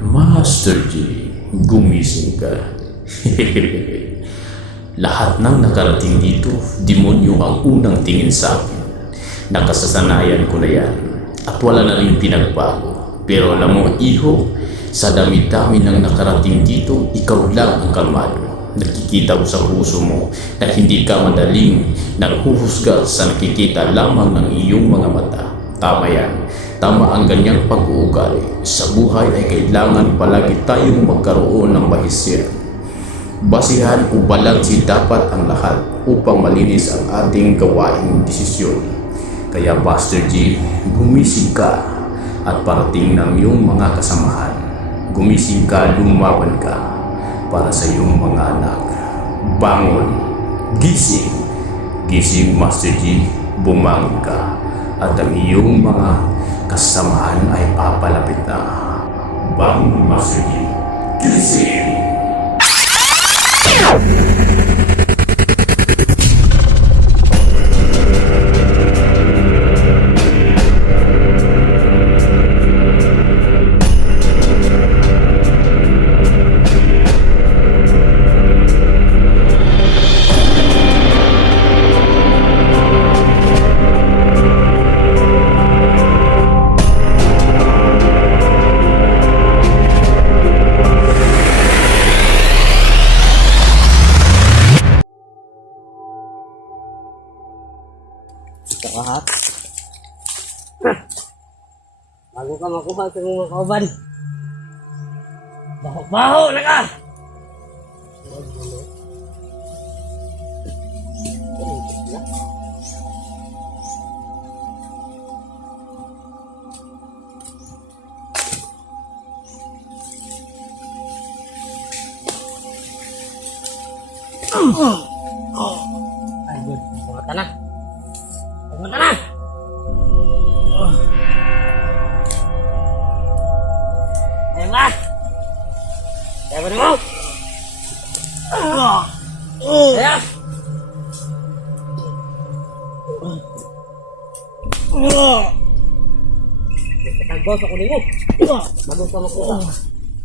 Master G, gumising ka. Lahat ng nakarating dito, demonyo ang unang tingin sa akin. Nakasasanayan ko na yan at wala na rin pinagbago. Pero alam mo, iho, sa dami-dami ng nakarating dito, ikaw lang ang kalmado. Nakikita ko sa puso mo na hindi ka madaling naghuhusga sa nakikita lamang ng iyong mga mata. Tama yan. Tama ang ganyang pag-uugali. Sa buhay ay kailangan palagi tayong magkaroon ng bahisir. Basihan o balansi dapat ang lahat upang malinis ang ating gawaing desisyon. Kaya Master G, gumising ka at parating ng iyong mga kasamahan. Gumising ka, lumaban ka para sa iyong mga anak. Bangon, gising, gising Master G, bumangon ka at ang iyong mga kasamahan ay papalapit na. Bangon Master G, gising! Kahat. Bago ka makuha sa mga kauban. Baho-baho na ka! Ay, good. Pumata na. Pumata na! Ayan ba? Kaya ba mo? Ayan! Nagtagos ako nimo. Bago ka makuha.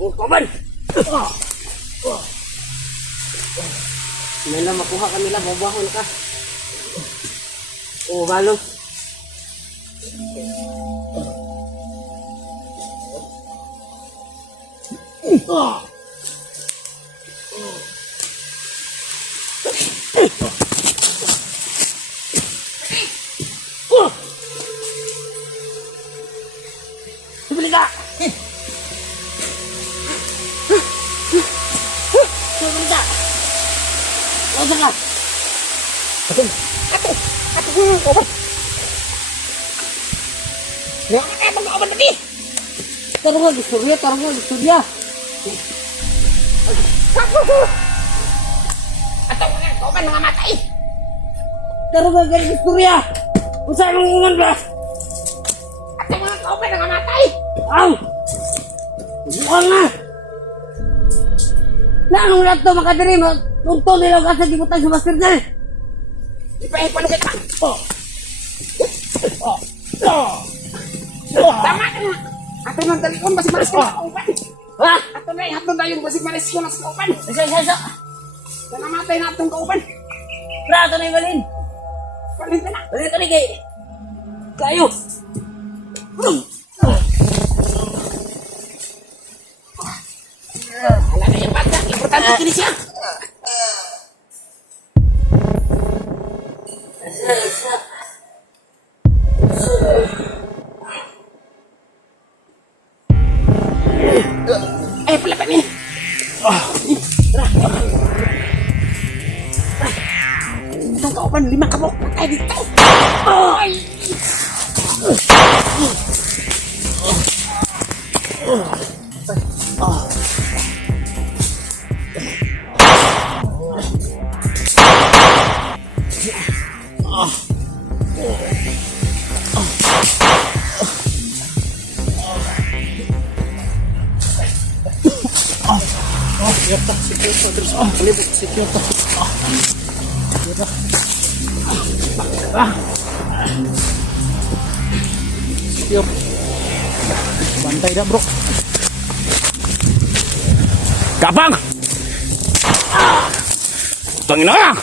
Huwag ka man! May lang makuha ka nila, babahon ka. Oo, balo. Bili ka! Bili ka! Wala ka! Taruh lagi surya, atau kau kan mengamati. Taruh lagi surya, usah mengingat belas. Atau kau kan mengamati. Au, jangan. Nah, ngeliat tuh maka dari nonton di lokasi di putar sama kerja. Ipan kita. Tama na. Ato nang talikon basi maris ko na kauban. Ha? Ato na yung basi maris ko na sa kauban. Isa. Namatay na atong kauban. Ato na yung balin. Balin ka na. Balin ka na kay. Kayo. Alam na yung bata. Importante kini siya. Pala ni. Itong kauban, 5 kabok. Patay dito. Ay! Siapa secure terus pelibut secure secure bantai dah bro. Kapang! Tangin na!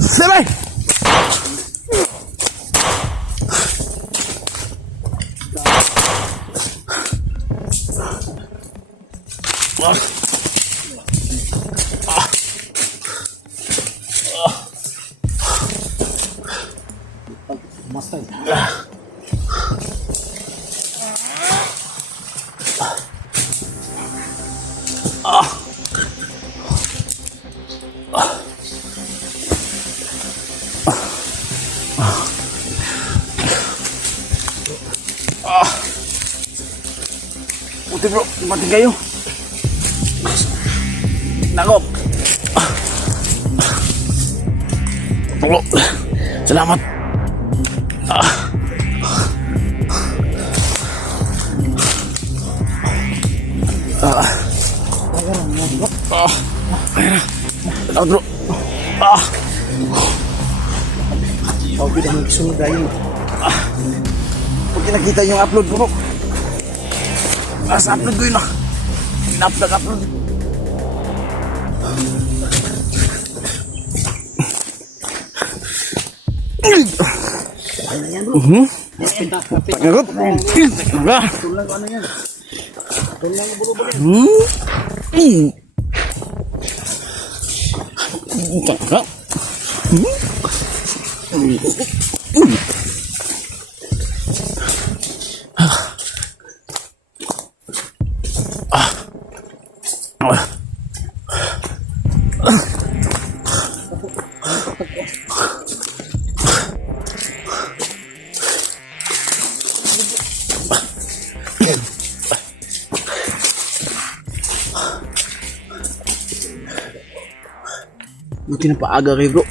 Sabay! Buti bro, mati kayo. Nako. Bro, salamat. Ayan na. Salamat bro. Okay na magsunod tayo. Pag nakita yung upload ko bro. Sa upload ko yun ah. Upload. Ay na yan bro. Kapit. Nagod. Naga. Tulang ano yan. Tulang bulo-bulo yan. Naga. Buti na paaga kayo bro.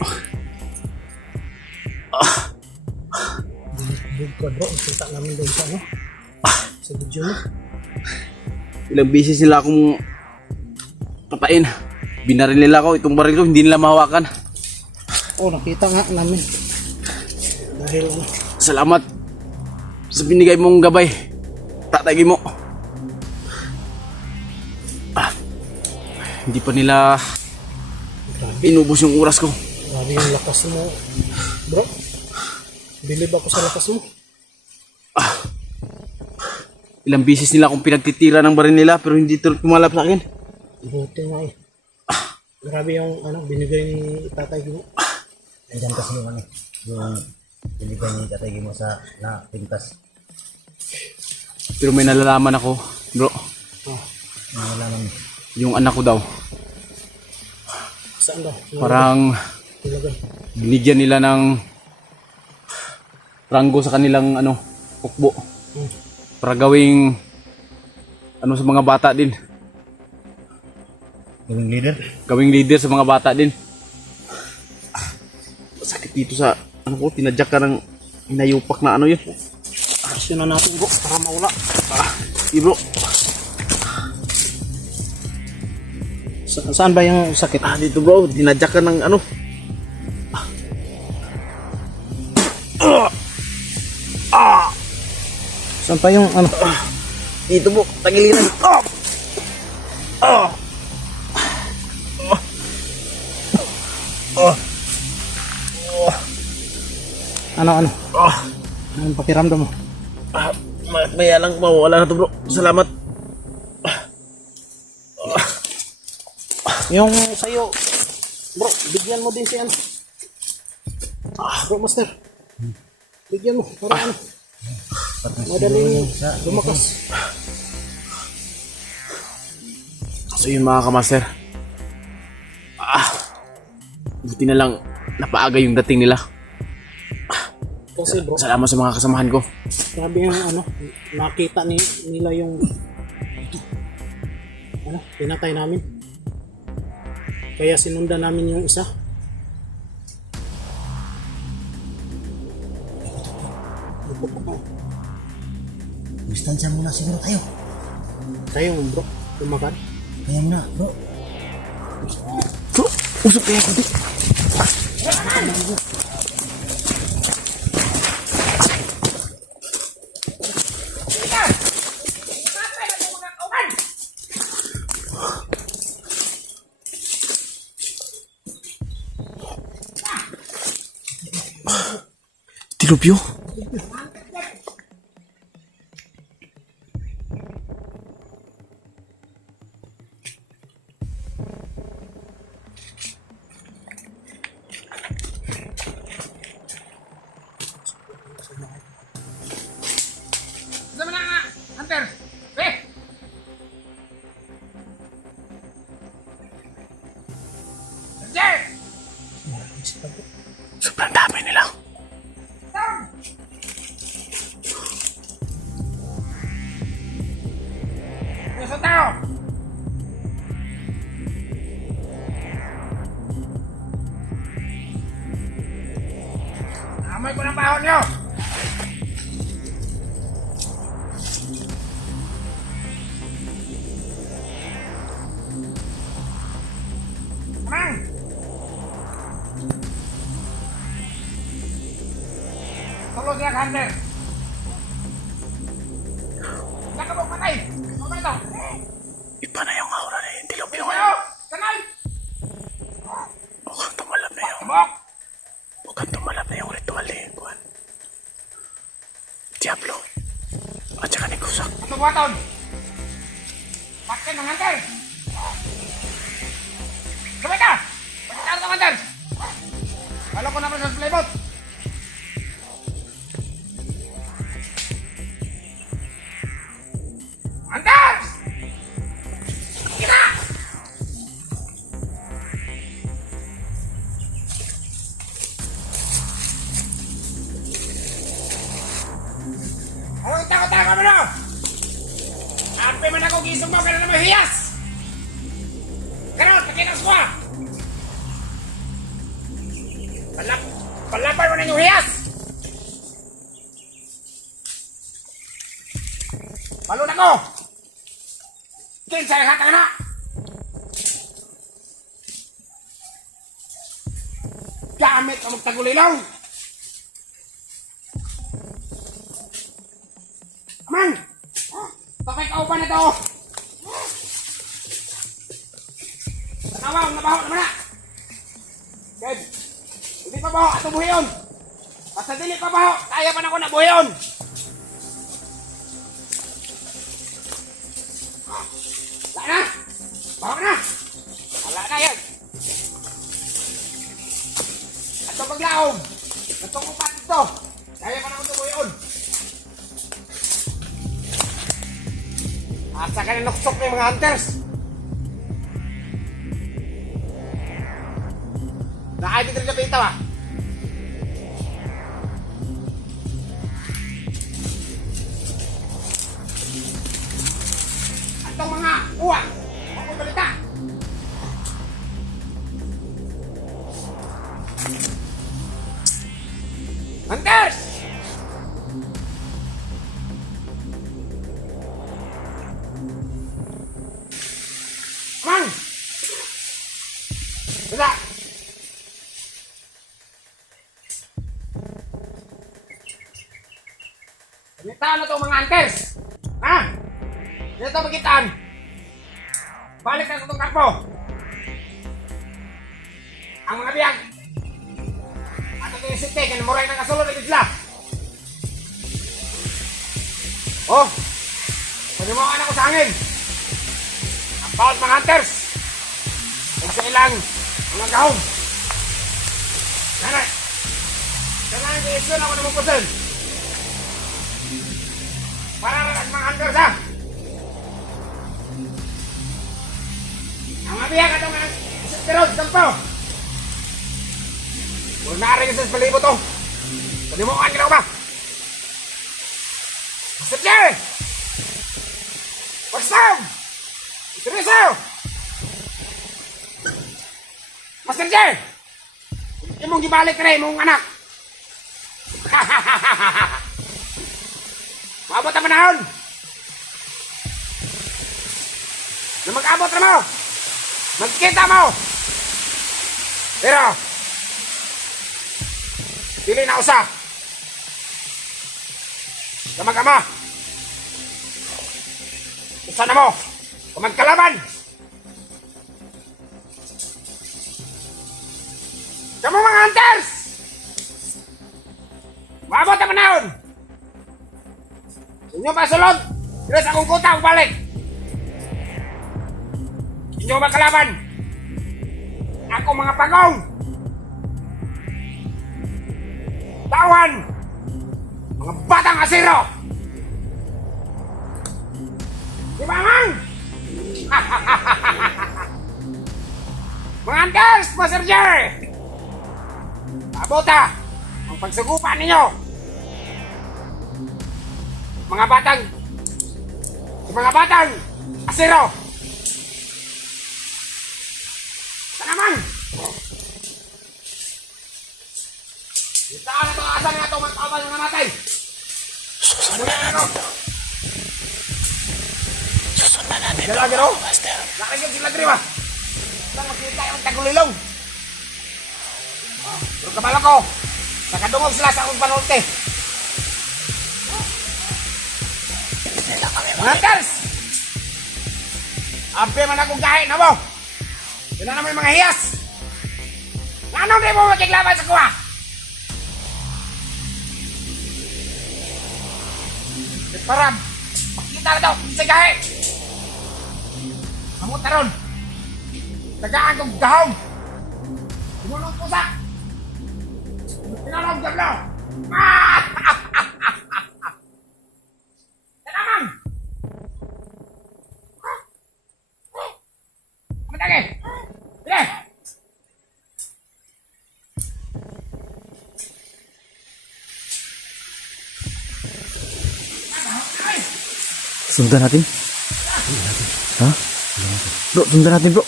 Big ka bro. Kita namin doon sa ano. Sa video mo. Ilang beses nila akong patain. Binaril nila ako. Itong baril ko hindi nila mahawakan. Oh, nakita nga namin. Dahil ano. Salamat sa binigay mong gabay. Tatay mo. Hindi pa nila inubos yung oras ko. Grabe yung lakas mo. Bro. Bilib ako sa lakas mo. Ilang beses nila akong pinagtitira ng baril nila pero hindi ito pumalap sa akin. Buti nga eh. Grabe yung ano, binigay ni tatay mo. Nandiyan kasi yung ano, yung binigay ni Tatay mo sa napintas. Pero may nalalaman ako, bro. Nalaman mo. Yung anak ko daw. Saan daw? Parang Ilagay. binigyan nila ng ranggo sa kanilang ano, pukbo. Para gawing ano sa mga bata din. Gawing leader? Gawing leader sa mga bata din. Sakit dito sa ano ko, tinadyak ka ng inayupak na ano yun. Action na natin bro para maula. Bro, Saan ba yung sakit? dito bro, tinadyak ka ng ano. Saan pa yung ano? Dito bro, tagiliran. Ano? Anong pakiramdam mo? Maya lang, mawala na to bro. Salamat. Yung sa'yo, bro, bigyan mo din si ano. Bro, master. Bigyan mo, para ano. Madaling lumakas. So yun mga kamaster. Buti na lang napaaga yung dating nila. Kasi bro, Salamat sa mga kasamahan ko. grabe yung ano, nakita nila yung ano, pinatay namin. Kaya sinundan namin yung isa. Distansya muna siguro tayo. Tayo bro, tumakan. Kaya muna, bro. Bro, usap kaya ko di. Dilubyo? Sama na nga! Hunter! Eh! Hunter! Sobrang dami nila. Down! Nasa tao! Amoy ko ng bahon nyo! Amang! Tulog siya, Hunter! Nakabog patay! Okay ito! Iba na yung aura na yung dilubyo. Tayo! Kanay! Mukhang tumalab na yung... Tabok! Mukhang tumalab na yung ritual eh. Kuwan. Diablo. At saka ni Kusak. Atong waton! Bakit ng Hunter! Sabay ka! Bakit ka ng Hunter! Halo ko naman sa playboat! Hunter! Kita! Ano yung takot-takot mo na? Ape man ako gisong mo, kaya na mahiyas! Karoon, pakinas ko ah! Palapay mo na yung hiyas! Balon ako! Kinsa yung hatang na! Gamit ka magtagulilaw! Amang! Bakit ka upan na to? Nabaw naman na! Dad, hindi pa baho ato buhiyon! Basta dili pa baho, kaya pa na ako na buhiyon! Wala na! Baho na! Wala na yan! Ato paglaom! Atong upat ito! Kaya pa na ako na buhiyon! Asa ka na nuksok ng mga hunters! Nakay dito rin na pinta ba? Atong mga uwa! Ako balita! Hunters! Amang! Wala! Pagkitaan na itong mga hunters! Ha? Dito pagkitaan! Balik na sa itong kampo! Ang mga biyag! At ito yung sinte, kinamuray ng kasulod na gitla! Oh! Panimukaan ako sa hangin! Ang bawat mga hunters! Huwag sa ilang mga gahong! Nanay! Kailangan i-issue ako ng magpusin! Para lang mga hunters ha! Ang mga biyag atong mga sirod, kampo! Huwag naaring sa palibo to! Panimukaan ka na ko ba? Master J! Wagstaw! Seryoso! Master J! Imong gibalik ka na imong anak! Maabot ang panahon! Na mag-abot na mo! Magkita mo! Pero, pili na usa! Kamag-ama! Usa na mo! Kung magkalaban! Kamu mga hunters! Maabot na manahon! Inyo ba sulod? Dito sa akong kuta, balik! Inyo ba kalaban? Ako mga pagong! Tawan! Mga batang asiro! Di ba, Mang? Mga Anders, Master Jerry! Abota! Ang pagsagupan ninyo! Mga batang asiro! Sana naman! Saan na ito asan na ito magkabal na namatay? Susundan na natin. Susundan natin ito, Master. Nakikip sila Grim ah. Saan makita yung tagulilong? Pero kabalo ko, nakadungog sila sa akong panulti. Mga Ters! Ampi man akong kahit na mo. Yun na naman yung mga hiyas. Anong di mo makiklaban sa kuha? Parang, makita na daw, sigahe! Amot na ron! Tagaan kong gahom! Tumulong ko sa! Pinalong gablo! Tanamang! Matagi! Sige! Sundan natin. Ha? Bro, sundan natin bro.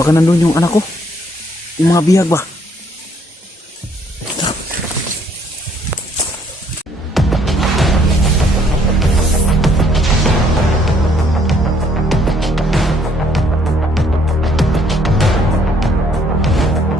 Baka nandun yung anak ko. Yung mga bihag ba?